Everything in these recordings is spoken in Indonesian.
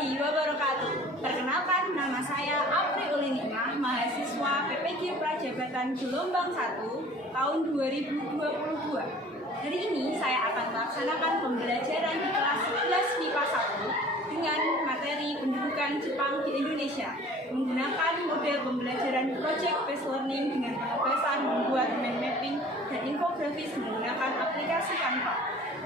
warahmatullahi wabarakatuh. Perkenalkan, nama saya Apri Ulinikmah, mahasiswa PPG Prajabatan gelombang 1 tahun 2022. Hari ini saya akan melaksanakan pembelajaran di kelas 11 MIPA 1 dengan materi pendidikan Jepang di Indonesia menggunakan model pembelajaran Project Based Learning dengan penugasan membuat mind mapping dan infografis menggunakan aplikasi Canva.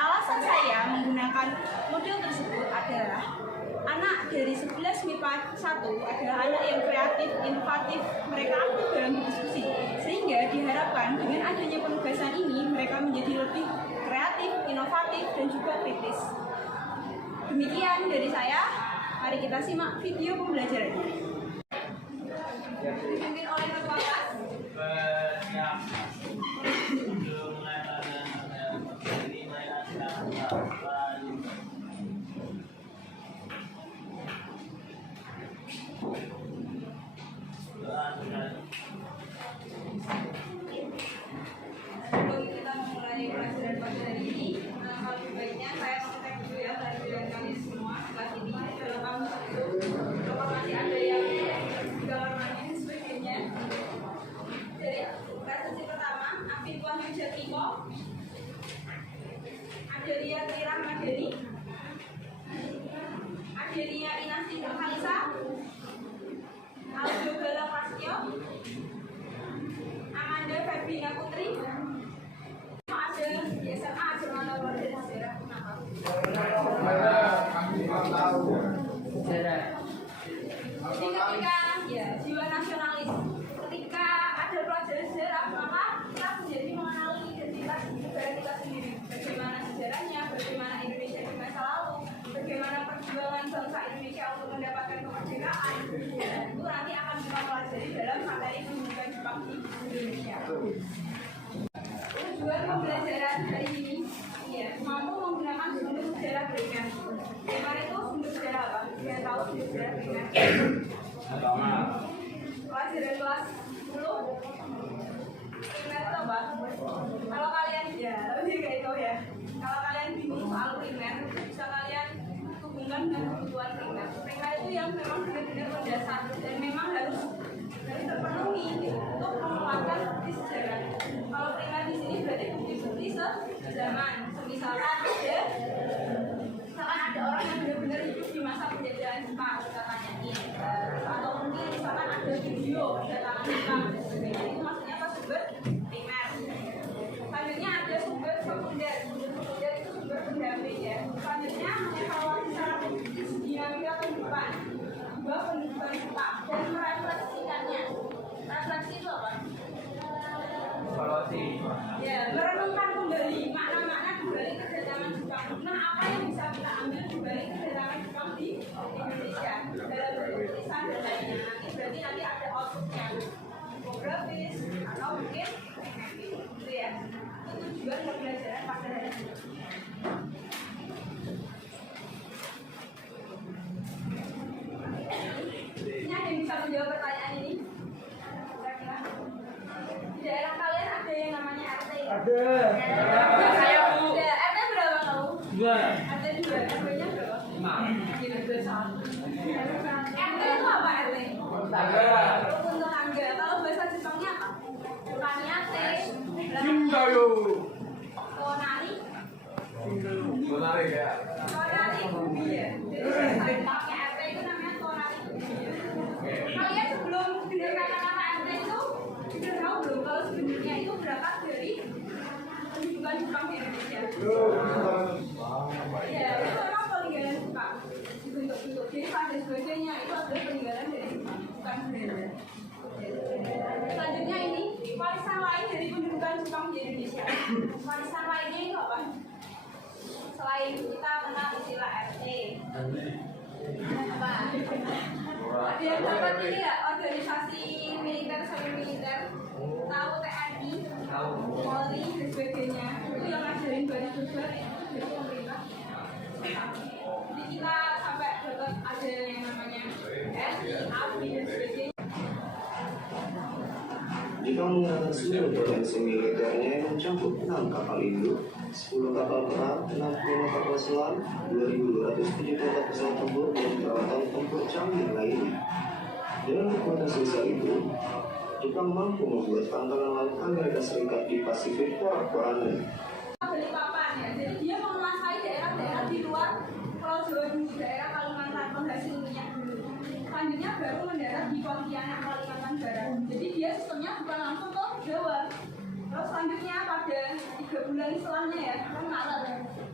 Alasan saya menggunakan model tersebut adalah anak dari 11 MIPA 1 adalah anak yang kreatif, inovatif, mereka aktif dalam berdiskusi, sehingga diharapkan dengan adanya penugasan ini mereka menjadi lebih kreatif, inovatif, dan juga kritis. Demikian dari saya, mari kita simak video pembelajarannya. Dipimpin oleh ketua kelas. Sebelum kita memulai pelajaran pada hari ini, kalau baiknya saya mengecek dulu ya pelajaran kami semua kelas ini. Kalau kamu satu, kalau masih ada yang gambar mandi dan sebagainya. Jadi sesi pertama, Afifwan Yujatiko, Adelia Tira Madeni, Adelia Inasi Nurhalisa, Aldo Bala Prasetyo, Amanda Febrina Putri. Ada di SMA Jerman luar dari sejarah. Kenapa? Jadi ketika ya jiwa nasionalis, ketika ada pelajaran sejarah, maka kita menjadi mengenali identitas negara kita sendiri. Bagaimana sejarahnya, bagaimana Indonesia di masa lalu, bagaimana perjuangan bangsa Indonesia untuk mendapatkan kemerdekaan. Dan itu nanti akan kita pelajari dalam materi pendidikan Jepang di Indonesia. Tujuan pembelajaran hari ini ya, mampu menggunakan sumber sejarah beringan. Kemarin itu sumber sejarah apa? Dia tahu sumber sejarah beringan. Pelajaran kelas 10 primer itu apa? Kalau kalian ya, lebih kayak itu ya. Kalau kalian bingung soal primer, bisa kalian hubungkan dengan kebutuhan primer. Primer itu yang memang benar-benar mendasar dan memang harus terpenuhi untuk menguatkan bukti sejarah. Kalau primer di sini berarti bukti-bukti sejaman. Misalkan ada orang yang benar-benar hidup di masa penjajahan Jepang, kita tanyain. Atau mungkin misalkan ada video kedatangan Jepang dan sebagainya. Itu maksudnya apa? Sumber primer. Selanjutnya ada sumber sekunder. Sumber sekunder itu sumber pendamping ya. Selanjutnya mengevaluasi secara kritis dinamika kehidupan, dua pendidikan Jepang dan merefleksikannya. Refleksi itu apa? Evaluasi. Ya, merenungkan kembali makna-makna kembali kedatangan Jepang. Nah, apa yang bisa kita ambil kembali kedatangan Jepang di Indonesia dalam tulisan dan lainnya. Nanti ada outputnya, infografis atau mungkin gitu ya. Itu tujuan pembelajaran pada hari ini. Ini ada yang bisa menjawab pertanyaan ini? Di daerah kalian ada yang namanya RT? Ada. Saya Bu. RT berapa kamu? 2. RT 2. RT-nya berapa? 5. Jadi 21. RT itu apa RT? Tetangga. Rukun tetangga. Kalau bahasa Jepangnya apa? Kaniate. Shindayo. Konari. Konari ya. Konari Bubi ya. Jadi pakai RT itu namanya Konari Bubi ya. Kalian sebelum dengar kata-kata RT itu sudah tahu belum kalau sebenarnya itu berangkat dari pendidikan Jepang di Indonesia? Ya, itu memang peninggalan Jepang. Bentuk-bentuk desa dan sebagainya itu adalah peninggalan dari Jepang, bukan Belanda. Selanjutnya ini warisan lain dari pendidikan Jepang di Indonesia. Warisan lainnya itu apa? Selain kita kenal istilah RT, apa? Ada yang dapat ini ya, organisasi militer semi militer, tahu TNI, Polri dan sebagainya. Itu yang ngajarin banyak juga itu dari pemerintah. Jadi kita sampai dapat ada yang namanya SI, ABRI dan sebagainya. Jika menggunakan seluruh potensi militernya yang mencakup 6 kapal induk, 10 kapal perang, 60 kapal selam, 2.270 pesawat tempur dan peralatan tempur canggih lainnya. Dengan kekuatan sebesar itu, Jepang mampu membuat pangkalan laut Amerika Serikat di Pasifik porak-poranda. Balikpapan ya, jadi dia menguasai daerah-daerah di luar Pulau Jawa dulu, daerah Kalimantan penghasil minyak dulu. Selanjutnya baru mendarat di Pontianak, Kalimantan Barat. Jadi dia sistemnya bukan langsung ke Jawa. Terus selanjutnya pada 3 bulan setelahnya ya, kan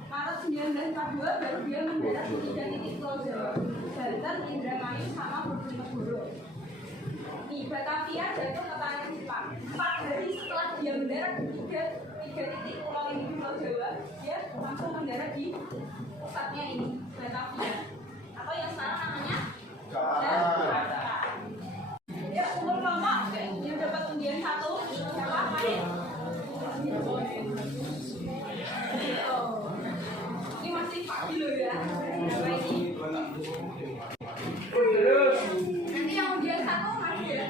Maret 1942 baru dia mendarat di 3 titik Pulau Jawa, Banten, Indramayu, sama Bojonegoro. Di Batavia jatuh ke tangan Jepang. 4 hari setelah dia mendarat di 3 titik pulau ini di Pulau Jawa, dia langsung mendarat di pusatnya ini, Batavia, atau yang sekarang namanya Jakarta. Ya, umur kelompok yang dapat undian 1 siapa? Main. Ini masih pagi loh ya. Berapa ini? Nanti yang undian 1 masih ya.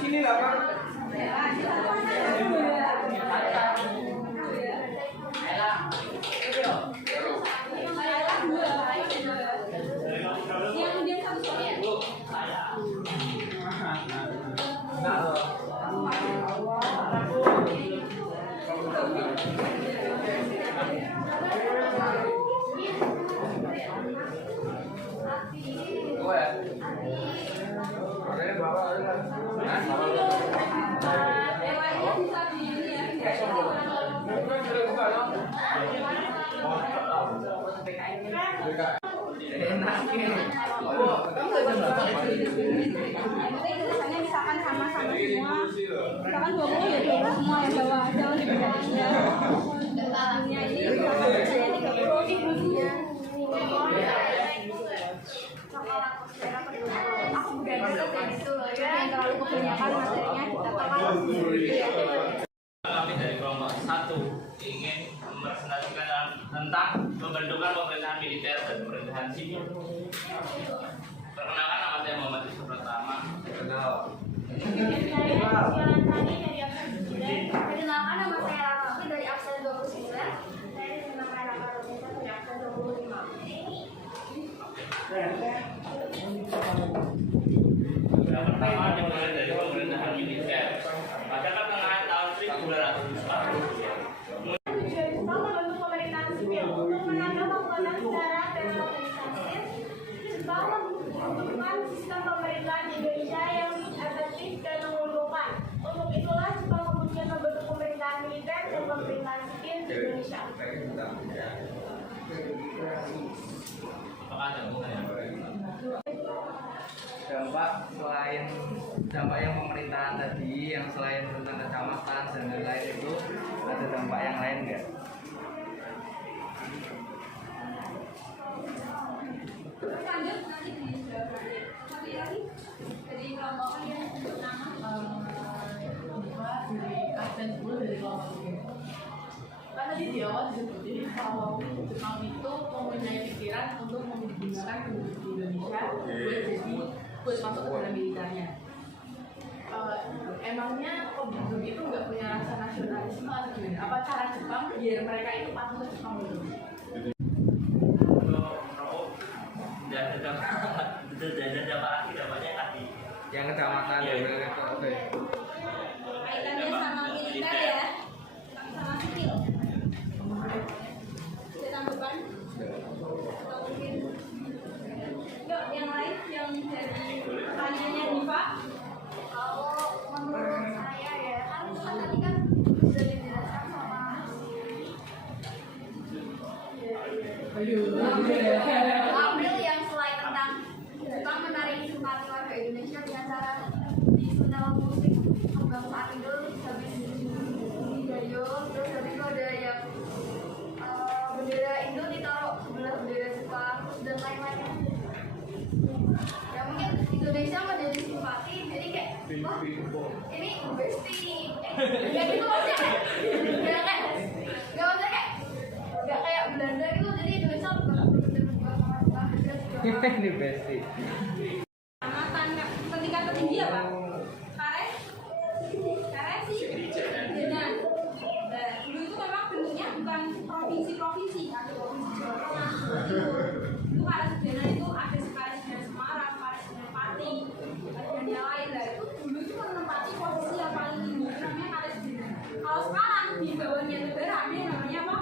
Sini lah Pak. Misalkan sama-sama semua, misalkan 20 ya 20 semua yang bawah, jangan dibedakan ya. Dalamnya ini sama saya 30. Aku bukan itu yang terlalu kebanyakan materinya kita tekan. Kami dari kelompok 1 ingin merepresentasikan tentang pembentukan pemerintahan militer dan pemerintahan sipil. Perkenalkan, nama saya Muhammad Yusuf Pratama. Perkenalkan, nama saya Rama dari absen 29. Saya dinamakan Rama Romita dari absen 25. Yang pertama dimulai dari pemerintahan militer. Pada pertengahan tahun 1940. Tujuan Jepang membentuk pemerintahan sipil untuk menambah kekuatan secara terorganisasi. Jepang membutuhkan sistem pemerintahan Indonesia yang efektif dan menguntungkan. Untuk itulah Jepang kemudian membentuk pemerintahan militer dan pemerintahan sipil di Indonesia. Apakah ada hubungannya? Dampak yang pemerintahan tadi, yang selain tentang kecamatan dan lain-lain itu, ada dampak yang lain nggak? Lanjut nanti dijawab nanti lagi dari kelompok yang untuk nama dari absen 10 dari kelompok ini. Kan tadi di awal disebutin kalau Jepang itu mempunyai pikiran untuk menggunakan penduduk di Indonesia buat masuk ke dalam militernya. emangnya penduduk itu nggak punya rasa nasionalisme atau gimana? Apa cara Jepang biar mereka itu patuh ke Jepang dulu? Dan dampak dampaknya tadi Yang kecamatan Iya. ya, oke. Kaitannya sama militer ya, sama sipil. Ada tanggapan? Atau mungkin yuk yang lain yang dari pertanyaannya Diva. Kalau menurut saya ya, kan itu kan tadi kan sudah dijelaskan sama April yang slide tentang Jepang menarik simpati warga Indonesia dengan cara disetel musik kebangsaan Indo, habis video, terus habis itu ada yang bendera Indo ditaruh sebelah bendera Jepang, dan lain-lainnya. Ya mungkin Indonesia menjadi simpati, jadi kayak wah ini besti nih, kayak gitu maksudnya kayak nggak maksudnya nggak kayak Belanda gitu, jadi Indonesia Ini besti. Amatan tingkat tertinggi apa? Karet sih. Nah, dulu itu memang bentuknya bukan provinsi-provinsi, ada provinsi Jawa Tengah, Jawa Timur. Itu Karasidenan itu ada Karasidenan Semarang, Karasidenan Pati, dan yang lain. Lah itu dulu itu menempati posisi yang paling tinggi, itu namanya Karasidenan. Kalau sekarang di bawahnya negara ada yang namanya apa?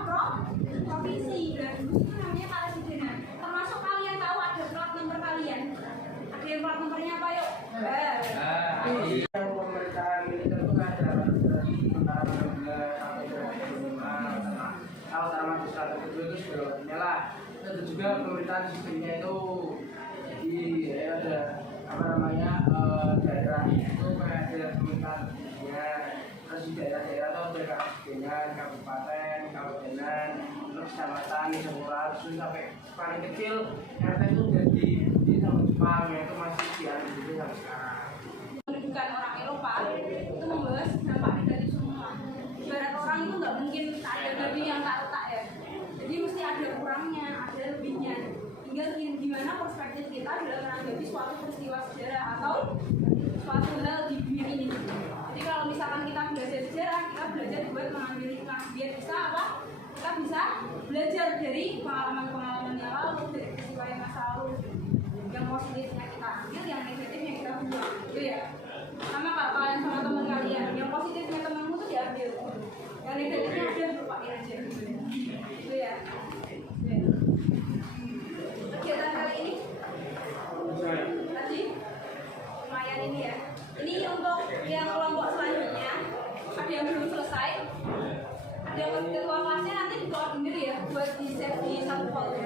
Provinsi. Dan dulu itu namanya Karasidenan. Termasuk kalian tahu ada plat nomor kalian. Ada yang plat nomornya apa yuk? Yang pemerintahan militer itu kan ada antara 16 sampai 2005 kalau tamat satu itu sebelumnya lah. Itu juga pemerintahan sistemnya itu jadi ada apa namanya daerah itu kayak ada pemerintahan ya, terus di daerah-daerah itu ada kabupaten, kabupaten, kabupaten, terus kecamatan, kelurahan, terus sampai paling kecil RT itu udah di sama Jepang ya, itu masih diambil dulu sampai sekarang. Pendidikan orang Eropa itu membahas dampak negatif semua. Ibarat orang itu nggak mungkin ada lebih yang tak letak ya. Jadi mesti ada kurangnya, ada lebihnya. Tinggal gimana perspektif kita dalam menanggapi suatu peristiwa sejarah atau suatu hal di dunia ini. Jadi kalau misalkan kita belajar sejarah, kita belajar buat mengambil hikmah biar bisa apa? Kita bisa belajar dari pengalaman-pengalaman yang lalu, dari peristiwa yang masa lalu. Yang positifnya kita ambil, yang negatifnya kita buang, gitu ya. Sama kalian sama teman kalian, yang positifnya temanmu tuh diambil, yang negatifnya udah lupain aja, gitu ya. Kegiatan kali ini tadi lumayan ini ya. Ini untuk yang kelompok selanjutnya, ada yang belum selesai, ada yang ketua kelasnya nanti dikoordinir ya buat di save di satu folder.